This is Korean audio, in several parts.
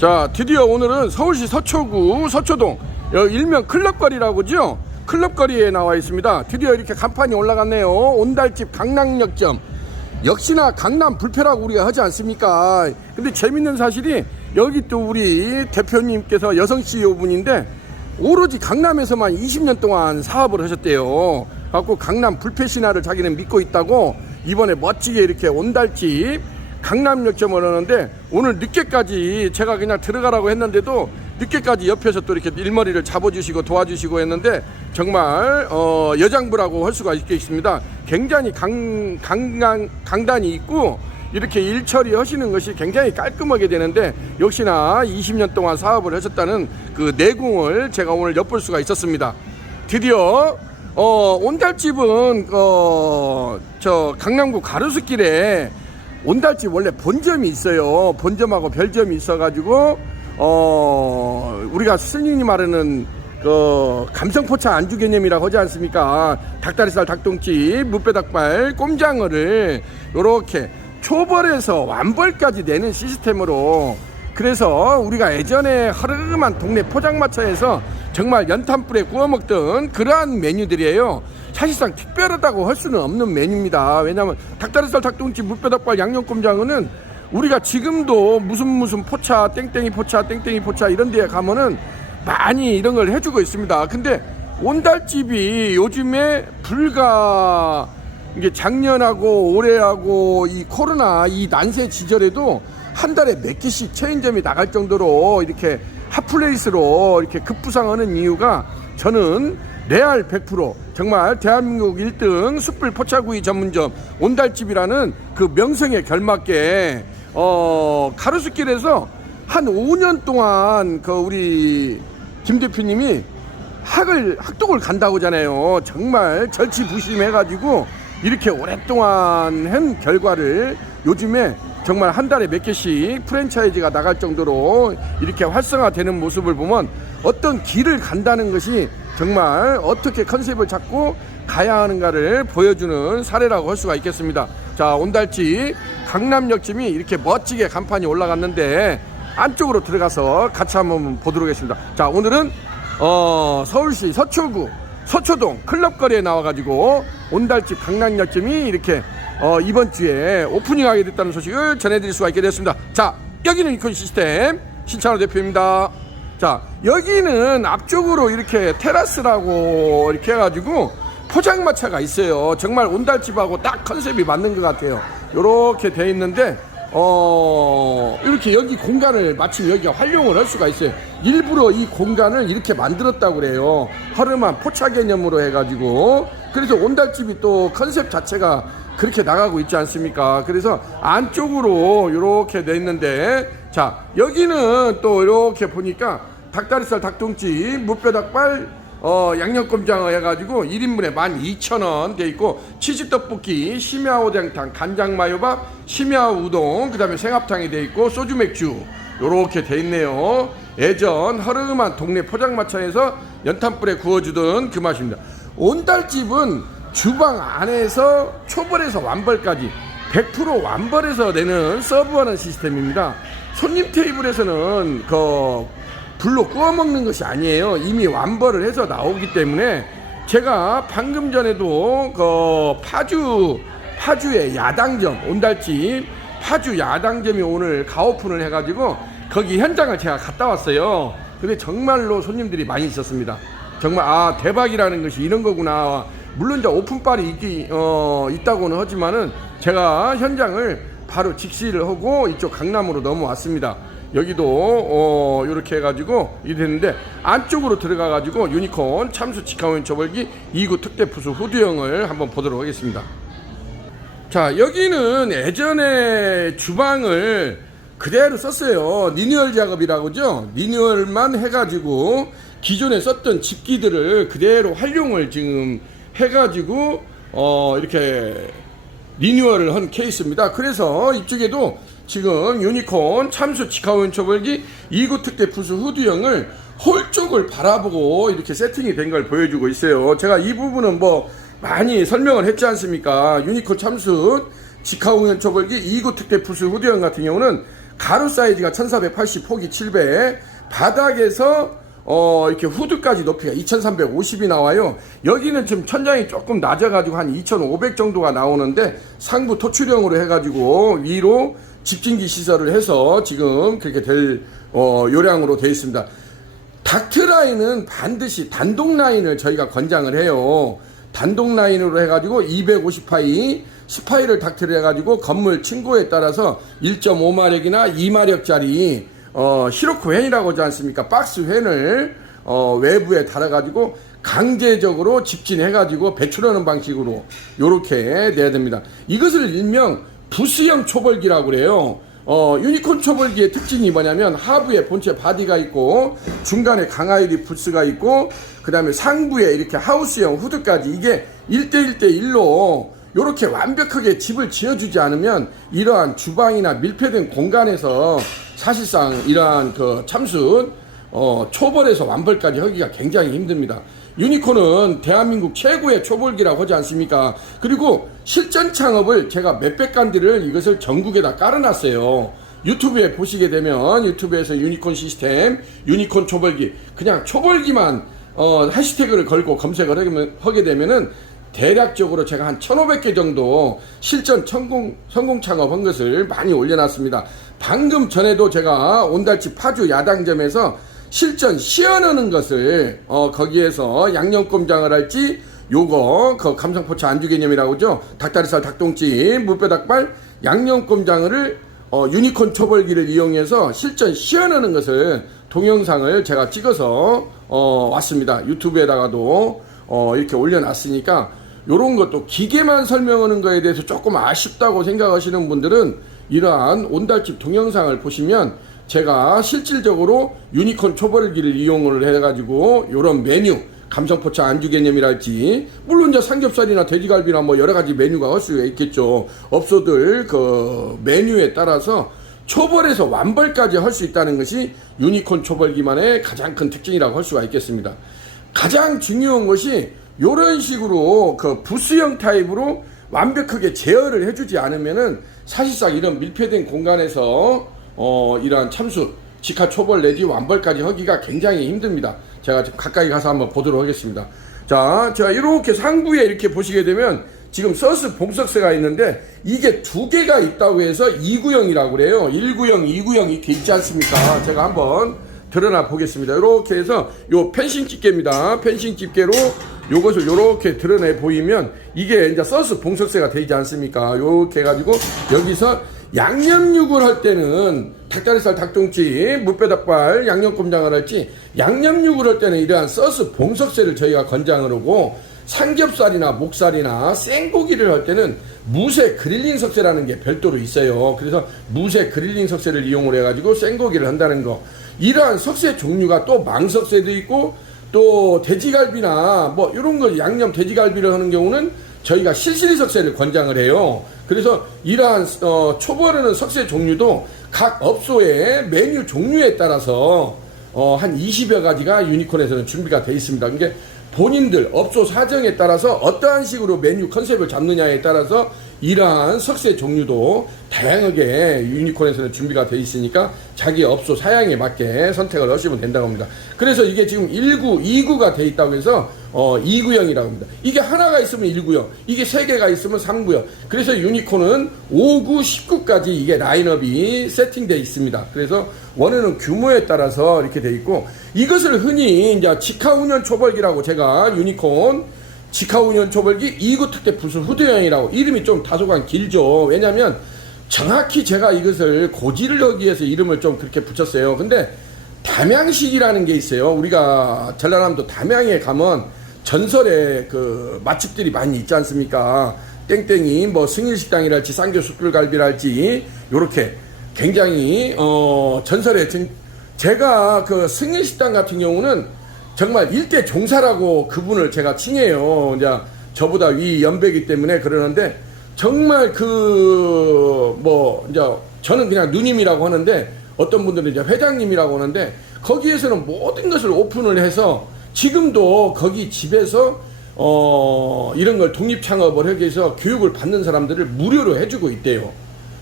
자, 드디어 오늘은 서울시 서초구 서초동 일명 클럽거리라고 그러죠. 클럽거리에 나와 있습니다. 드디어 이렇게 간판이 올라갔네요. 온달집 강남역점. 역시나 강남 불패라고 우리가 하지 않습니까? 근데 재밌는 사실이 여기 또 우리 대표님께서 여성 CEO분인데 오로지 강남에서만 20년 동안 사업을 하셨대요. 갖고 강남 불패 신화를 자기는 믿고 있다고 이번에 멋지게 이렇게 온달집 강남역점을 하는데 오늘 늦게까지 제가 그냥 들어가라고 했는데도 늦게까지 옆에서 또 이렇게 일머리를 잡아주시고 도와주시고 했는데 정말 여장부라고 할 수가 있겠습니다. 굉장히 강단이 있고 이렇게 일 처리하시는 것이 굉장히 깔끔하게 되는데 역시나 20년 동안 사업을 하셨다는 그 내공을 제가 오늘 엿볼 수가 있었습니다. 드디어 온달집은 저 강남구 가로수길에 온달집 원래 본점이 있어요. 본점하고 별점이 있어가지고 우리가 스님이 말하는 감성포차 안주 개념이라고 하지 않습니까? 닭다리살, 닭똥집, 무뼈닭발, 꼼장어를 요렇게 초벌에서 완벌까지 내는 시스템으로, 그래서 우리가 예전에 허름한 동네 포장마차에서 정말 연탄불에 구워 먹던 그러한 메뉴들이에요. 사실상 특별하다고 할 수는 없는 메뉴입니다. 왜냐하면 닭다리살, 닭똥집, 무뼈닭발, 양념꼼장어는 우리가 지금도 무슨 포차, 땡땡이 포차, 땡땡이 포차 이런 데에 가면은 많이 이런 걸 해주고 있습니다. 근데 온달집이 요즘에 불과 이게 작년하고 올해하고 이 코로나 이 난세 지절에도 한 달에 몇 개씩 체인점이 나갈 정도로 이렇게 핫플레이스로 이렇게 급부상하는 이유가 저는 레알 100% 정말 대한민국 1등 숯불 포차구이 전문점 온달집이라는 그 명성에 걸맞게 가로수길에서 한 5년 동안 그 우리 김 대표님이 학독을 간다고 하잖아요. 정말 절치부심해가지고 이렇게 오랫동안 한 결과를 요즘에 정말 한 달에 몇 개씩 프랜차이즈가 나갈 정도로 이렇게 활성화되는 모습을 보면 어떤 길을 간다는 것이 정말 어떻게 컨셉을 잡고 가야 하는가를 보여주는 사례라고 할 수가 있겠습니다. 자, 온달집 강남역점이 이렇게 멋지게 간판이 올라갔는데 안쪽으로 들어가서 같이 한번 보도록 하겠습니다. 자, 오늘은 서울시 서초구 서초동 클럽거리에 나와가지고 온달집 강남역점이 이렇게 이번 주에 오프닝하게 됐다는 소식을 전해드릴 수가 있게 되었습니다. 자, 여기는 이콘 시스템 신창호 대표입니다. 자, 여기는 앞쪽으로 이렇게 테라스라고 이렇게 해가지고 포장마차가 있어요. 정말 온달집하고 딱 컨셉이 맞는 것 같아요. 요렇게 돼 있는데 이렇게 여기 공간을 마침 여기가 활용을 할 수가 있어요. 일부러 이 공간을 이렇게 만들었다고 그래요. 허름한 포차 개념으로 해가지고. 그래서 온달집이 또 컨셉 자체가 그렇게 나가고 있지 않습니까? 그래서 안쪽으로 이렇게 돼 있는데, 자, 여기는 또 이렇게 보니까 닭다리살, 닭똥집, 무뼈닭발, 양념꼼장어 해가지고 1인분에 12,000원 돼 있고, 치즈떡볶이, 심야오뎅탕, 간장마요밥, 심야우동, 그 다음에 생합탕이 돼 있고, 소주 맥주 요렇게 돼 있네요. 예전 허름한 동네 포장마차에서 연탄불에 구워주던 그 맛입니다. 온달집은 주방 안에서 초벌에서 완벌까지 100% 완벌해서 내는 서브하는 시스템입니다. 손님 테이블에서는 불로 구워 먹는 것이 아니에요. 이미 완벌을 해서 나오기 때문에 제가 방금 전에도 파주의 야당점 온달집 파주 야당점이 오늘 가오픈을 해가지고 거기 현장을 제가 갔다 왔어요. 근데 정말로 손님들이 많이 있었습니다. 정말 대박이라는 것이 이런 거구나. 물론 이제 오픈빨이 있다고는 하지만은 제가 현장을 바로 직시를 하고 이쪽 강남으로 넘어왔습니다. 여기도 이렇게 해가지고 이랬는데 안쪽으로 들어가가지고 유니콘 참수 직화원 초벌기 2구 특대 푸수 후드형을 한번 보도록 하겠습니다. 자, 여기는 예전에 주방을 그대로 썼어요. 리뉴얼 작업이라고 하죠. 리뉴얼만 해가지고 기존에 썼던 집기들을 그대로 활용을 지금 해가지고 이렇게 리뉴얼을 한 케이스입니다. 그래서 이쪽에도 지금 유니콘 참수 직화원 초벌기 2구 특대 푸수 후드형을 홀 쪽을 바라보고 이렇게 세팅이 된 걸 보여주고 있어요. 제가 이 부분은 많이 설명을 했지 않습니까? 유니콘 참수 직화원 초벌기 2구 특대 푸수 후드형 같은 경우는 가로 사이즈가 1480, 폭이 700, 바닥에서 이렇게 후드까지 높이가 2350이 나와요. 여기는 지금 천장이 조금 낮아가지고 한 2500 정도가 나오는데 상부 토출형으로 해가지고 위로 집진기 시설을 해서 지금 그렇게 될 요량으로 되어 있습니다. 닥트 라인은 반드시 단독 라인을 저희가 권장을 해요. 단독 라인으로 해가지고 250파이, 10파이를 닥트를 해가지고 건물 층고에 따라서 1.5마력이나 2마력짜리 히로코 팬이라고 하지 않습니까? 박스 팬을 외부에 달아가지고 강제적으로 집진해가지고 배출하는 방식으로 요렇게 내야 됩니다. 이것을 일명 부스형 초벌기라고 그래요. 유니콘 초벌기의 특징이 뭐냐면 하부에 본체 바디가 있고 중간에 강하유리 부스가 있고 그 다음에 상부에 이렇게 하우스형 후드까지 이게 1대1대1로 요렇게 완벽하게 집을 지어주지 않으면 이러한 주방이나 밀폐된 공간에서 사실상 이러한 그 참숯 초벌에서 완벌까지 하기가 굉장히 힘듭니다. 유니콘은 대한민국 최고의 초벌기라고 하지 않습니까? 그리고 실전 창업을 제가 몇백 간디를 이것을 전국에다 깔아놨어요. 유튜브에 보시게 되면 유튜브에서 유니콘 시스템, 유니콘 초벌기, 그냥 초벌기만 해시태그를 걸고 검색을 하게 되면은 대략적으로 제가 한 1500개 정도 실전 성공 창업한 것을 많이 올려놨습니다. 방금 전에도 제가 온달집 파주 야당점에서 실전 시연하는 것을 거기에서 양념꼼장을 할지 요거 그 감성포차 안주 개념이라고 하죠. 닭다리살, 닭똥집, 무뼈닭발, 양념꼼장을 유니콘 초벌기를 이용해서 실전 시연하는 것을 동영상을 제가 찍어서 왔습니다. 유튜브에다가도 이렇게 올려놨으니까 요런 것도 기계만 설명하는 거에 대해서 조금 아쉽다고 생각하시는 분들은 이러한 온달집 동영상을 보시면 제가 실질적으로 유니콘 초벌기를 이용을 해가지고 요런 메뉴 감성포차 안주 개념이랄지 물론 이제 삼겹살이나 돼지갈비나 뭐 여러가지 메뉴가 할 수가 있겠죠. 업소들 그 메뉴에 따라서 초벌에서 완벌까지 할 수 있다는 것이 유니콘 초벌기만의 가장 큰 특징이라고 할 수가 있겠습니다. 가장 중요한 것이 요런 식으로 그 부스형 타입으로 완벽하게 제어를 해주지 않으면은 사실상 이런 밀폐된 공간에서 이러한 참숯, 직화 초벌 내지 완벌까지 하기가 굉장히 힘듭니다. 제가 가까이 가서 한번 보도록 하겠습니다. 자, 제가 이렇게 상부에 이렇게 보시게 되면 지금 서스 봉석쇠가 있는데 이게 두 개가 있다고 해서 2구형이라고 그래요. 1구형, 2구형 이렇게 있지 않습니까? 제가 한번 드러나 보겠습니다. 이렇게 해서 요 펜싱 집게입니다. 펜싱 집게로 요것을 요렇게 드러내 보이면 이게 이제 서스 봉석쇠가 되지 않습니까? 요렇게 해가지고 여기서 양념육을 할 때는 닭다리살, 닭똥집, 무뼈닭발, 양념꼼장을 할지 양념육을 할 때는 이러한 서스 봉석쇠를 저희가 권장을 하고 삼겹살이나 목살이나 생고기를 할 때는 무쇠 그릴링 석쇠라는 게 별도로 있어요. 그래서 무쇠 그릴링 석쇠를 이용을 해가지고 생고기를 한다는 거. 이러한 석쇠 종류가 또 망석쇠도 있고 또 돼지갈비나 뭐 이런 거 양념 돼지갈비를 하는 경우는 저희가 실시리 석쇠를 권장을 해요. 그래서 이러한 초벌하는 석쇠 종류도 각 업소의 메뉴 종류에 따라서 한 20여 가지가 유니콘에서는 준비가 되어 있습니다. 그러니까 본인들 업소 사정에 따라서 어떠한 식으로 메뉴 컨셉을 잡느냐에 따라서 이러한 석쇠 종류도 다양하게 유니콘에서는 준비가 되어 있으니까 자기 업소 사양에 맞게 선택을 하시면 된다고 합니다. 그래서 이게 지금 1구, 2구가 되어 있다고 해서 2구형이라고 합니다. 이게 하나가 있으면 1구형, 이게 3개가 있으면 3구형. 그래서 유니콘은 5구, 10구까지 이게 라인업이 세팅되어 있습니다. 그래서 원하는 규모에 따라서 이렇게 되어 있고 이것을 흔히 이제 직하운현 초벌기라고 제가 유니콘 직하운현 초벌기 2구 특대 부수 후드형이라고 이름이 좀 다소간 길죠. 왜냐면 정확히 제가 이것을 고지를 하기 위해서 이름을 좀 그렇게 붙였어요. 근데 담양식이라는 게 있어요. 우리가 전라남도 담양에 가면 전설의 그 맛집들이 많이 있지 않습니까? 땡땡이 뭐 승일식당이랄지 쌍교 숯불갈비랄지 요렇게 굉장히 전설의 제가 그 승일식당 같은 경우는 정말 일대 종사라고 그분을 제가 칭해요. 이제 저보다 위 연배이기 때문에 그러는데 정말 이제 저는 그냥 누님이라고 하는데 어떤 분들은 이제 회장님이라고 하는데 거기에서는 모든 것을 오픈을 해서 지금도 거기 집에서 이런 걸 독립 창업을 하기 위해서 교육을 받는 사람들을 무료로 해주고 있대요.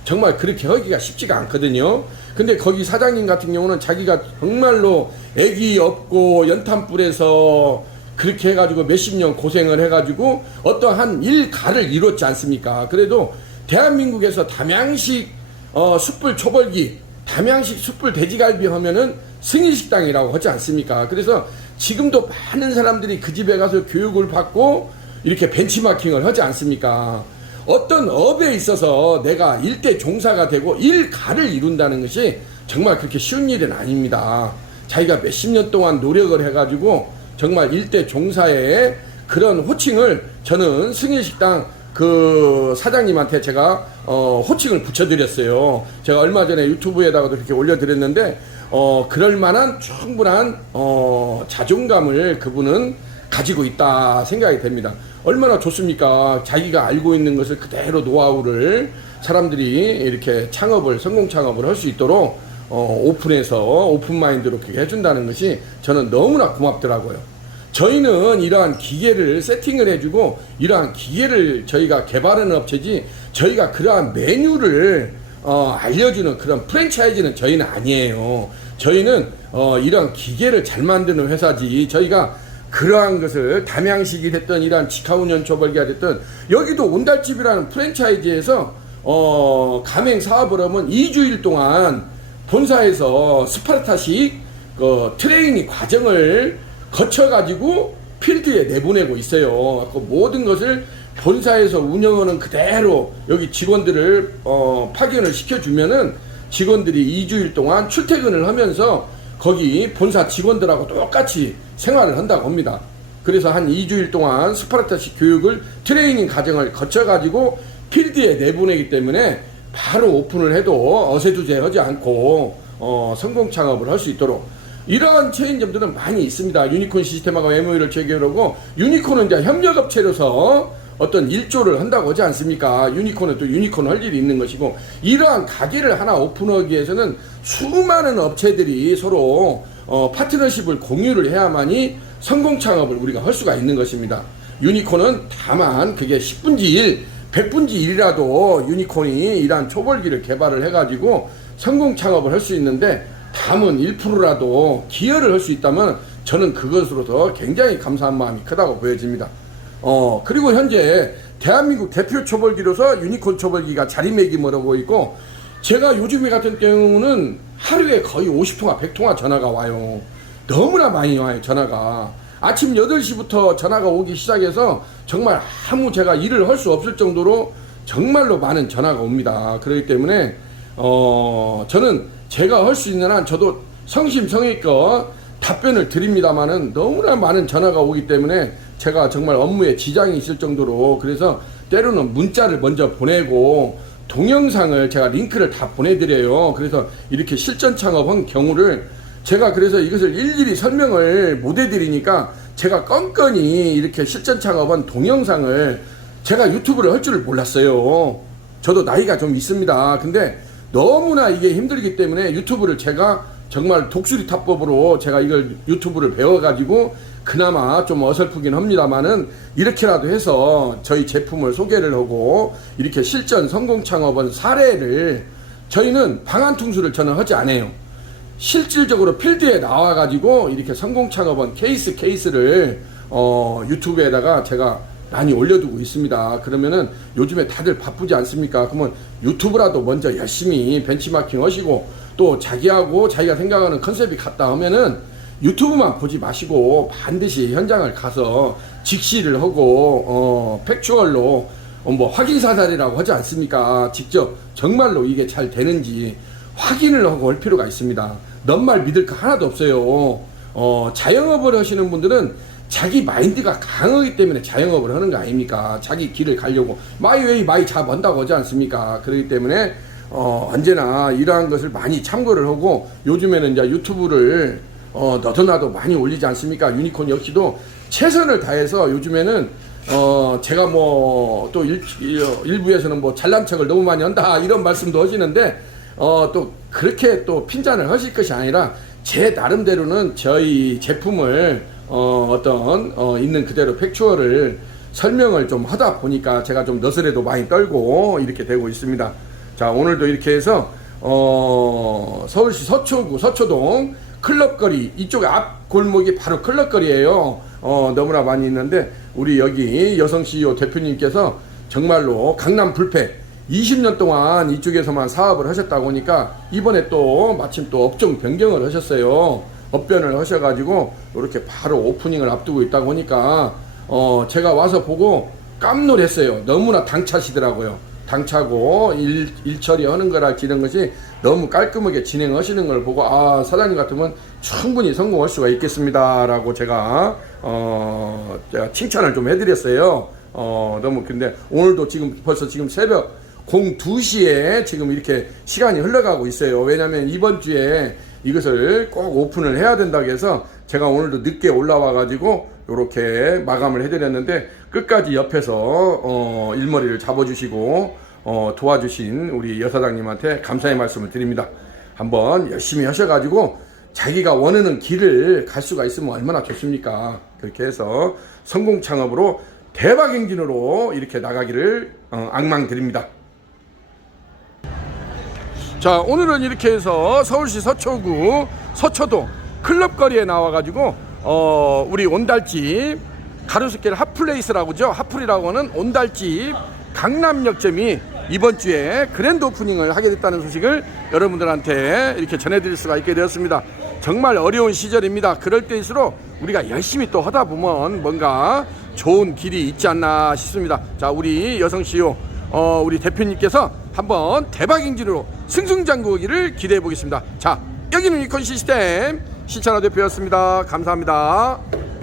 정말 그렇게 하기가 쉽지가 않거든요. 근데 거기 사장님 같은 경우는 자기가 정말로 애기 없고 연탄불에서 그렇게 해가지고 몇십 년 고생을 해가지고 어떠한 일가를 이뤘지 않습니까? 그래도 대한민국에서 담양식 숯불 초벌기, 담양식 숯불 돼지갈비 하면은 승희식당이라고 하지 않습니까? 그래서 지금도 많은 사람들이 그 집에 가서 교육을 받고 이렇게 벤치마킹을 하지 않습니까? 어떤 업에 있어서 내가 일대 종사가 되고 일가를 이룬다는 것이 정말 그렇게 쉬운 일은 아닙니다. 자기가 몇십 년 동안 노력을 해가지고 정말 일대 종사의 그런 호칭을 저는 승희식당 그 사장님한테 제가 호칭을 붙여드렸어요. 제가 얼마 전에 유튜브에다가도 이렇게 올려드렸는데 그럴 만한 충분한 자존감을 그분은 가지고 있다 생각이 됩니다. 얼마나 좋습니까? 자기가 알고 있는 것을 그대로 노하우를 사람들이 이렇게 성공 창업을 할 수 있도록 오픈해서 오픈마인드로 그렇게 해준다는 것이 저는 너무나 고맙더라고요. 저희는 이러한 기계를 세팅을 해주고 이러한 기계를 저희가 개발하는 업체지 저희가 그러한 메뉴를 알려주는 그런 프랜차이즈는 저희는 아니에요. 저희는 이런 기계를 잘 만드는 회사지 저희가 그러한 것을 담양식이 됐든 이러한 직화운전 초벌기가 됐든 여기도 온달집이라는 프랜차이즈에서 가맹 사업을 하면 2주일 동안 본사에서 스파르타식 트레이닝 과정을 거쳐가지고 필드에 내보내고 있어요. 그 모든 것을 본사에서 운영하는 그대로 여기 직원들을 파견을 시켜주면은 직원들이 2주일 동안 출퇴근을 하면서 거기 본사 직원들하고 똑같이 생활을 한다고 합니다. 그래서 한 2주일 동안 스파르타식 교육을 트레이닝 과정을 거쳐가지고 필드에 내보내기 때문에 바로 오픈을 해도 어세두세 하지 않고 성공 창업을 할 수 있도록 이러한 체인점들은 많이 있습니다. 유니콘 시스템하고 MOU를 체결하고 유니콘은 이제 협력업체로서 어떤 일조를 한다고 하지 않습니까? 유니콘은 또 유니콘 할 일이 있는 것이고 이러한 가게를 하나 오픈하기 위해서는 수많은 업체들이 서로 파트너십을 공유를 해야만이 성공 창업을 우리가 할 수가 있는 것입니다. 유니콘은 다만 그게 10분지 1, 100분지 1이라도 유니콘이 이러한 초벌기를 개발을 해가지고 성공 창업을 할 수 있는데 담은 1%라도 기여를 할 수 있다면 저는 그것으로서 굉장히 감사한 마음이 크다고 보여집니다. 그리고 현재 대한민국 대표 초벌기로서 유니콘 초벌기가 자리매김을 하고 있고 제가 요즘에 같은 경우는 하루에 거의 50통화, 100통화 전화가 와요. 너무나 많이 와요, 전화가. 아침 8시부터 전화가 오기 시작해서 정말 아무 제가 일을 할 수 없을 정도로 정말로 많은 전화가 옵니다. 그렇기 때문에 저는 제가 할 수 있는 한 저도 성심성의껏 답변을 드립니다만은 너무나 많은 전화가 오기 때문에 제가 정말 업무에 지장이 있을 정도로 그래서 때로는 문자를 먼저 보내고 동영상을 제가 링크를 다 보내드려요. 그래서 이렇게 실전 창업한 경우를 제가 그래서 이것을 일일이 설명을 못 해드리니까 제가 껌껌이 이렇게 실전 창업한 동영상을 제가 유튜브를 할 줄을 몰랐어요. 저도 나이가 좀 있습니다. 근데 너무나 이게 힘들기 때문에 유튜브를 제가 정말 독수리 타법으로 제가 이걸 유튜브를 배워가지고 그나마 좀 어설프긴 합니다만은 이렇게라도 해서 저희 제품을 소개를 하고 이렇게 실전 성공 창업한 사례를 저희는 방한퉁수를 저는 하지 않아요. 실질적으로 필드에 나와가지고 이렇게 성공 창업한 케이스를 유튜브에다가 제가 많이 올려두고 있습니다. 그러면은 요즘에 다들 바쁘지 않습니까? 그러면 유튜브라도 먼저 열심히 벤치마킹 하시고 또 자기하고 자기가 생각하는 컨셉이 같다 하면은 유튜브만 보지 마시고 반드시 현장을 가서 직시를 하고 팩추얼로 뭐 확인사살이라고 하지 않습니까? 직접 정말로 이게 잘 되는지 확인을 하고 할 필요가 있습니다. 넌 말 믿을 거 하나도 없어요. 자영업을 하시는 분들은 자기 마인드가 강하기 때문에 자영업을 하는 거 아닙니까? 자기 길을 가려고 마이웨이 마이 잡 한다고 하지 않습니까? 그렇기 때문에 언제나 이러한 것을 많이 참고를 하고 요즘에는 이제 유튜브를 너도 나도 많이 올리지 않습니까? 유니콘 역시도 최선을 다해서 요즘에는 제가 뭐 또 일부에서는 뭐 잘난 척을 너무 많이 한다 이런 말씀도 하시는데 또 그렇게 또 핀잔을 하실 것이 아니라 제 나름대로는 저희 제품을 있는 그대로 팩추얼을 설명을 좀 하다 보니까 제가 좀 너스레도 많이 떨고 이렇게 되고 있습니다. 자, 오늘도 이렇게 해서 서울시 서초구 서초동 클럽거리, 이쪽 앞 골목이 바로 클럽거리예요. 너무나 많이 있는데 우리 여기 여성 CEO 대표님께서 정말로 강남 불패 20년 동안 이쪽에서만 사업을 하셨다고 하니까 이번에 또 마침 또 업종 변경을 하셨어요. 업변을 하셔가지고 이렇게 바로 오프닝을 앞두고 있다고 하니까 제가 와서 보고 깜놀했어요. 너무나 당차시더라고요. 당차고 일 처리하는 거라 이런 것이 너무 깔끔하게 진행하시는 걸 보고 아, 사장님 같으면 충분히 성공할 수가 있겠습니다 라고 제가 칭찬을 좀 해드렸어요. 너무 근데 오늘도 벌써 새벽 02시에 지금 이렇게 시간이 흘러가고 있어요. 왜냐면 이번 주에 이것을 꼭 오픈을 해야 된다고 해서 제가 오늘도 늦게 올라와 가지고 이렇게 마감을 해드렸는데 끝까지 옆에서 일머리를 잡아주시고 도와주신 우리 여사장님한테 감사의 말씀을 드립니다. 한번 열심히 하셔가지고 자기가 원하는 길을 갈 수가 있으면 얼마나 좋습니까? 그렇게 해서 성공 창업으로 대박 행진으로 이렇게 나가기를 악망드립니다. 자, 오늘은 이렇게 해서 서울시 서초구 서초동 클럽거리에 나와가지고 우리 온달집 가로수길 핫플레이스라고 하죠. 핫플이라고 하는 온달집 강남역점이 이번 주에 그랜드 오프닝을 하게 됐다는 소식을 여러분들한테 이렇게 전해드릴 수가 있게 되었습니다. 정말 어려운 시절입니다. 그럴 때일수록 우리가 열심히 또 하다 보면 뭔가 좋은 길이 있지 않나 싶습니다. 자, 우리 여성 CEO 우리 대표님께서 한번 대박 행진으로 승승장구하기를 기대해 보겠습니다. 자, 여기는 이콘 시스템 시찬아 대표였습니다. 감사합니다.